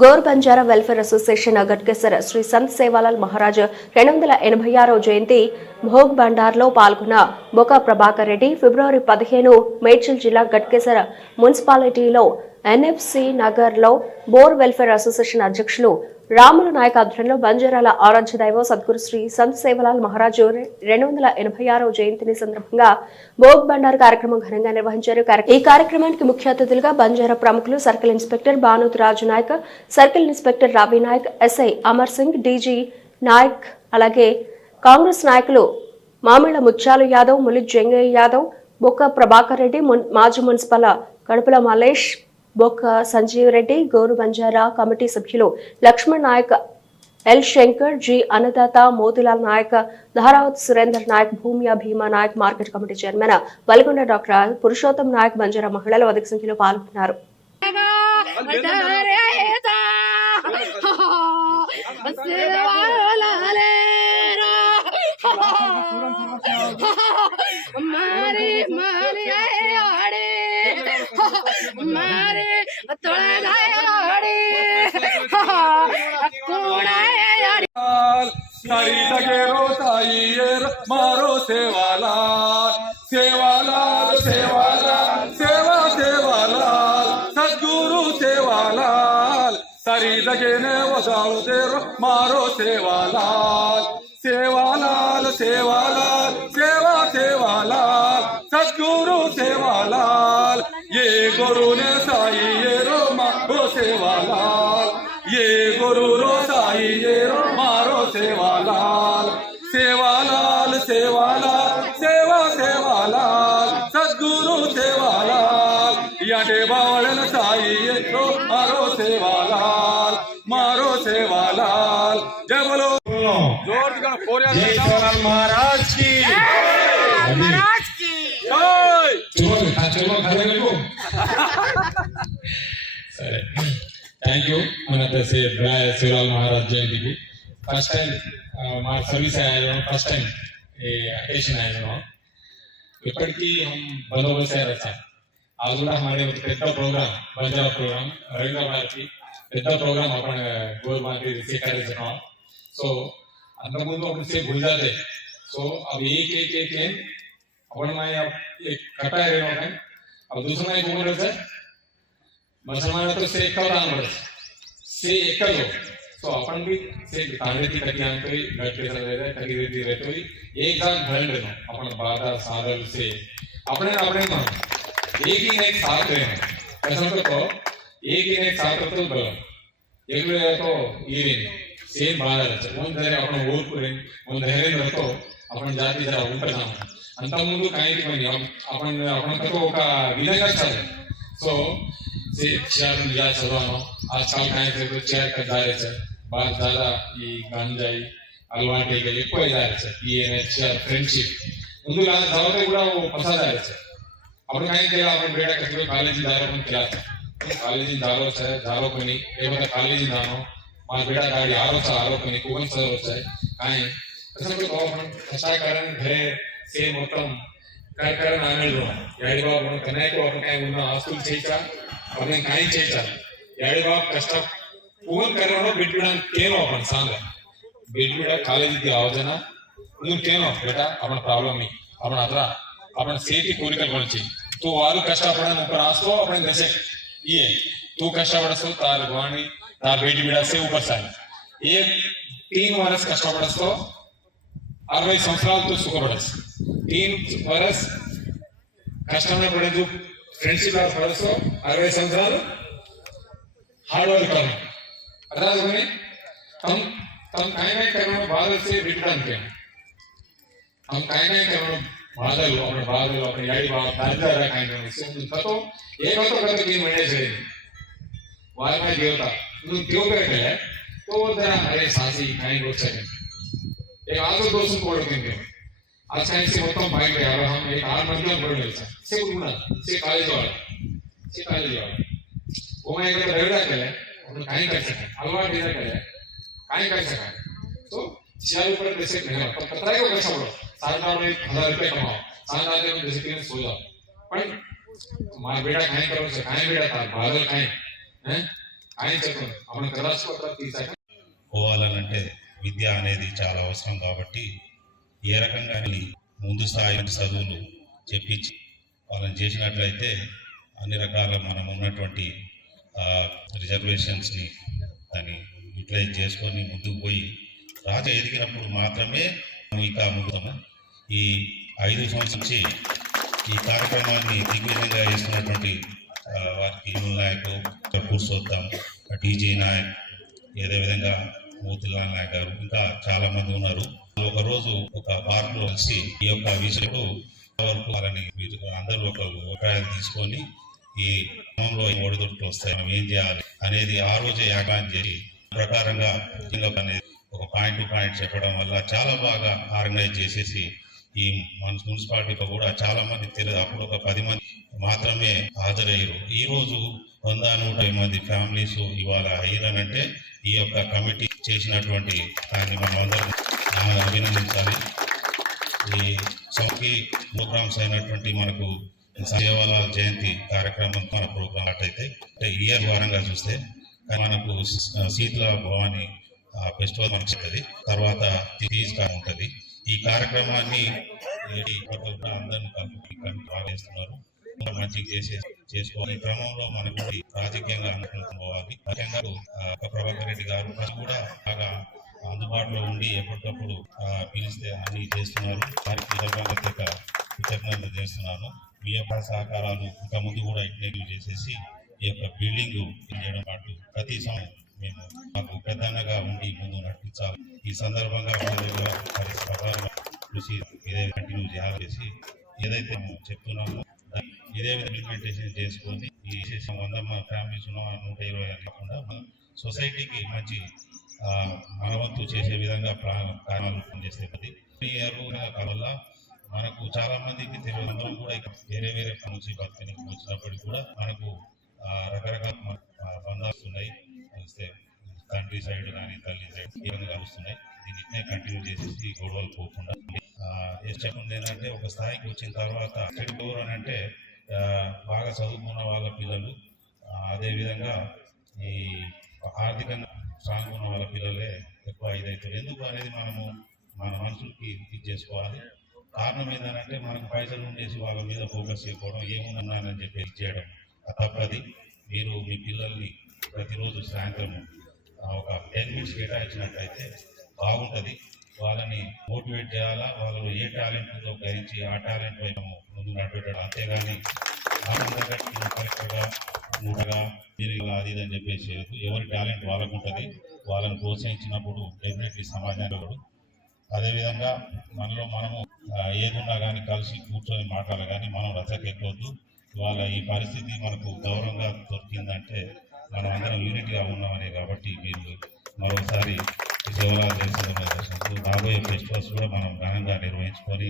Gor Banjara welfare association Ghatkesar Shri Sant Sevalal Maharaj 286వ జయంతి భోగ్ బండార్లో పాల్గొన్న బొక్క ప్రభాకర్ రెడ్డి ఫిబ్రవరి 15 మేడ్చల్ జిల్లా గట్కేసర్ మున్సిపాలిటీలో ఎన్ఎఫ్సి నగర్లో బోర్ వెల్ఫేర్ అసోసియేషన్ అధ్యక్షులు రాములు నాయక్ ఆధ్వర్యంలో బంజారాల ఆరాధ్య దైవం సద్గురు శ్రీ సంత్ సేవాలాల్ మహారాజ్ 286వ జయంతిని సందర్భంగా భోగ్ బండార్ కార్యక్రమం ఘనంగా నిర్వహించారు. ఈ కార్యక్రమానికి ముఖ్య అతిథులుగా బంజారా ప్రముఖులు circle inspector Bhanuth Raju Naik, circle inspector Ravi Naik, SI Amar Singh, DG Naik, అలాగే కాంగ్రెస్ నాయకులు మామిళ్ల ముత్యాలు యాదవ్, ములిక్ జంగయ్య యాదవ్, బొక్క ప్రభాకర్ రెడ్డి, మాజీ మున్సిపల్ కడుపుల మలేష్, బొక్క సంజీవ్ రెడ్డి, గోరు బంజారా కమిటీ సభ్యులు Lakshman Naik, L Shankar, G Annadata, Motilal Naik, Dharavath Surender Naik, Bhumiya Bhima Naik, market committee chairman Valgonda doctor Purushottam Naik, Banjara మహిళలు అధిక సంఖ్యలో పాల్గొన్నారు. मारो सेवालाल सेवालाल सेवालाल सेवा सेवालाल सद्गुरु सेवालाल सारी जगेने वसालो तेरो मारो सेवालाल सेवालाल सेवालाल सेवा सेवालाल सद्गुरु सेवालाल ये गुरु ने साई ये रो मारो सेवालाल ये गुरु रो साई ये रो मारो सेवालाल सेवालाल सेवालाल सेवा सेवालाल सद्गुरु सेवालाल याडे बावळन साई येतो मारो सेवालाल जय बोलो जोर गण कोरिया जय सेवालाल महाराज की जय चलो खड़े को थैंक यू మన సేవాలాల్ మహారాజ్ జయంతికి ఫస్ట్ టైం మా सर्विस आया फर्स्ट टाइम ये अकेशन आया इప్పటికీ हम बंदोबस्त है रखा आज కూడా हमारे పెద్ద प्रोग्राम बंजारा प्रोग्राम हैदराबाद की పెద్ద प्रोग्राम अपन गोर मार्केट से कर रहे हैं सो अंदर मुझे अपन से भूल जाते सो अब एक अपन में एक कटा है रहे अब दूसरा एक उम्र है मुसलमान तो से एक राम से एक लो तो अपन भी से तांडे की तकियां करी घर पे चले रहे तकी रहती रहते हुई एक साथ भरण रहना अपन बाधा साधल से अपने अपने ना एक ही एक साथ रहना ऐसा तो एक ही एक साथ तो बोलो एक लोग तो ये नहीं सेम बाधा रहता है उन धैर्य अपन वोट करें उन धैर्य रहते हो अपन जाति जरा ऊपर जाना अंत मुझे कहीं की नहीं अपन अपन तो का विधंगा चले सो से चार या चलवानो आजकल कहीं से चेयर कर जा रहे हैं बात ज़्यादा ये गांजाई अलवाटे के लिए कोई जा रहे हैं ये नेचर फ्रेंडशिप उनको लाना जाओगे बुरा वो पसंद आ रहे हैं अपने कहीं के अपन बेटा किसी को कॉलेज जा रहे अपन क्या कॉलेज जालो है जालो को नहीं ये बता कॉलेज जानो मार बेटा गाड़ी आरो को नहीं कोई सर होता है कहीं ऐसा कोई तो अपन अच्छा कारण घरे से मतलब कारण आने लो यारी बाप अपन कन्या को अपन कहीं उन्हें हॉस्टल चाहिए अपने कहीं चाहिए यारी बाप कष्ट पूर्ण करना बिटबिड़ा केनो अपन सांग बिटबिड़ा कॉलेज की आयोजन उन्हें केनो बेटा अपन प्रॉब्लम ही अपन अतरा अपन सेठी कोरिकल कोणची तो वारु कष्ट अपन ऊपर आसो अपन जैसे ये तू कष्ट पड़सो तार गुवानी तार बिटबिड़ा से ऊपर साल ये 3 वर्ष कष्ट पड़सो 60 संवत्सराल तो सुख पड़स 3 वर्ष कष्ट में पड़े जो फ्रेंडशिप पड़सो 60 संवत्सराल हार्ड वर्क करना अदा हम कहीं नहीं करना बादल से रिटर्न के हम कहीं नहीं करना बादल अपने यारी बात दादा रहा कहीं नहीं सो तो एक तो करते 3 महीने से वार में देवता तुम क्यों करते हैं तो वो जरा अरे सासी कहीं रोक सके एक आदो दोस्तों को रखेंगे अच्छा इसे मतलब भाई में यार हम एक आर मतलब बढ़ गए से गुना से कॉलेज वाला वो मैं एक रेवड़ा के कहीं कर सके अलवाट देना करे कहीं कर सके तो चार ऊपर जैसे नहीं पर पता है वो कैसा बोलो साल में 1000 रुपए कमाओ साल आते में जैसे तीन सो जाओ पर मार बेटा कहीं करो से कहीं बेटा था बादल कहीं हैं ఆయన చెప్పండి అవును కలర్స్ పోవాలనంటే విద్య అనేది చాలా అవసరం కాబట్టి ఏ రకంగా ముందు స్థాయి చదువులు చెప్పించి వాళ్ళని చేసినట్లయితే అన్ని రకాల మనం ఉన్నటువంటి రిజర్వేషన్స్ని దాన్ని యూటిలైజ్ చేసుకొని ముందుకు పోయి రాజా ఎదిగినప్పుడు మాత్రమే ఇంకా ముందుతాము. ఈ 5 సంవత్సరం నుంచి ఈ కార్యక్రమాన్ని దిగ్విజయంగా చేస్తున్నటువంటి వారికి నాయకు పురుషోత్తం, టీజీ నాయక్, అదేవిధంగా మోతిలాల్ నాయక్ గారు, ఇంకా చాలా మంది ఉన్నారు. ఒకరోజు ఒక పార్క్ లో కలిసి ఈ యొక్క విషయంలో వరకు వాళ్ళని అందరూ ఒక అభిప్రాయాలు తీసుకొని ఈ క్రమంలో ఒడిదుడుకులు వస్తాయి, మనం ఏం చేయాలి అనేది ఆ రోజే యాగాన్ని చేసి ప్రకారంగా అనేది ఒక పాయింట్ టు పాయింట్ చెప్పడం వల్ల చాలా బాగా ఆర్గనైజ్ చేసేసి ఈ మున్సిపాలిటీలో కూడా చాలా మంది తెలియదు. అప్పుడు ఒక 10 మంది మాత్రమే హాజరయ్యారు. ఈ రోజు 100-150 మంది ఫ్యామిలీస్ ఇవాళ అయ్యారనంటే ఈ యొక్క కమిటీ చేసినటువంటి దాన్ని మనం అందరం అభినందించాలి. ఈ సంఖ్య ప్రోగ్రామ్స్ అయినటువంటి మనకు సేవాలాల్ జయంతి కార్యక్రమం మన ప్రోగ్రామ్ అయితే ఇయర్ వారంగా చూస్తే మనకు శీతల భవాని ఫెస్టివల్ మనకు ఉంటుంది, తర్వాత తీజ్ ఉంటుంది. ఈ కార్యక్రమాన్ని అందరినీ భావిస్తున్నారు, మంచిగా చేసుకోవాలి. ఈ క్రమంలో మనకు రాజకీయంగా అనుకుంటూ పోవాలి. ముఖ్యంగా ప్రభాకర్ రెడ్డి గారు కూడా బాగా అందుబాటులో ఉండి ఎప్పటికప్పుడు పిలిస్తే అన్ని చేస్తున్నారు. వారికి కృతజ్ఞతలు చేస్తున్నాను. మీ యొక్క సహకారాలు ఇంకా ముందు కూడా ఇంటర్వ్యూ చేసేసి ఈ యొక్క బిల్డింగ్ చేయడం పాటు ప్రతి సమయం మేము మాకు పెద్దన్నగా ఉండి ముందు నడిపించాలి. ఈ సందర్భంగా కృషి ఏదైతే కంటిన్యూ చేయాలి, ఏదైతే మేము చెప్తున్నామో ఇదే ఇంప్లిమెంటేషన్ చేసుకొని ఈ 100 ఫ్యామిలీస్ ఉన్న 120 కాకుండా మన సొసైటీకి మంచి మనవంతు చేసే విధంగా కార్యాలు పనిచేస్తే వల్ల మనకు చాలా మందికి తెలియదు. అందరం కూడా వేరే వేరే నుంచి బతకనికి వచ్చినప్పటికీ కూడా మనకు రకరకాల బంధాలు ఉన్నాయి. కలిస్తే తండ్రి సైడ్ కానీ తల్లి సైడ్ ఏమైనా కలుస్తున్నాయి. దీన్ని కంటిన్యూ చేసేసి గొడవలు పోకుండా చెప్పండి. ఏంటంటే ఒక స్థాయికి వచ్చిన తర్వాత చెడు అని అంటే బాగా చదువుకున్న వాళ్ళ పిల్లలు, అదేవిధంగా ఈ ఆర్థికంగా స్ట్రాంగ్ ఉన్న వాళ్ళ పిల్లలే ఎక్కువ ఇదవుతారు. ఎందుకు అనేది మనము మన మనుషులకి ఇది చేసుకోవాలి. కారణం ఏంటంటే మనకు పైసలు ఉండేసి వాళ్ళ మీద ఫోకస్ చేయకపోవడం, ఏమున్నానని చెప్పి చేయడం తప్పది. మీరు మీ పిల్లల్ని ప్రతిరోజు సాయంత్రం ఒక 10 మినిట్స్ కేటాయించినట్టయితే బాగుంటుంది. వాళ్ళని మోటివేట్ చేయాలా, వాళ్ళు ఏ టాలెంట్ ఉందో గ్రహించి ఆ టాలెంట్ వైపు ముందు నడిపెట్టడం. అంతేగాని కరెక్ట్గా మూడగా మీరు అది ఇదని చెప్పేసి ఎవరి టాలెంట్ వాళ్ళకు ఉంటుంది. వాళ్ళని ప్రోత్సహించినప్పుడు డెఫినెట్లీ సమాజంలో కూడా అదేవిధంగా మనము ఏదున్నా కానీ కలిసి కూర్చొని మాట్లాడాలి, కానీ మనం రచ్చకెక్కవద్దు. వాళ్ళ ఈ పరిస్థితి మనకు గౌరవంగా దొరికిందంటే మనం అందరం యూనిట్గా ఉన్నామనే. కాబట్టి మీరు మరోసారి సేవలు చేస్తున్న రాబోయే ఫెస్టివల్స్ కూడా మనం ఘనంగా నిర్వహించుకొని